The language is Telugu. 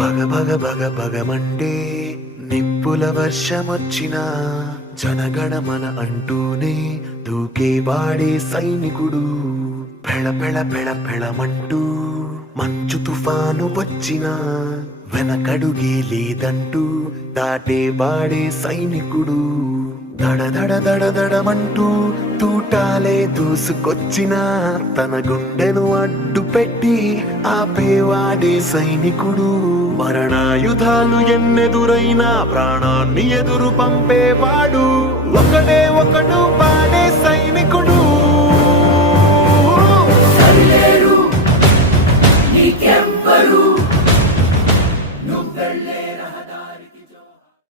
భగ భగ భగ భగమండే నిప్పుల వర్షమొచ్చినా జనగణమన అంటూనే దూకేవాడే సైనికుడు. పెళ పెళ పెళ పెళమంటూ మంచు తుఫాను వచ్చినా వెనకడుగే లేదంటూ దాటేవాడే సైనికుడు. దడ దడ దడ దడమంటూ తూటాలే దూసుకొచ్చినా తన గుండెను అడ్డు పెట్టి ఆపేవాడే సైనికుడు. మరణాయుధాలు ఎన్నెదురైనా ప్రాణాన్ని ఎదురు పంపేవాడు ఒకడే ఒకడు వాడే సైనికుడు.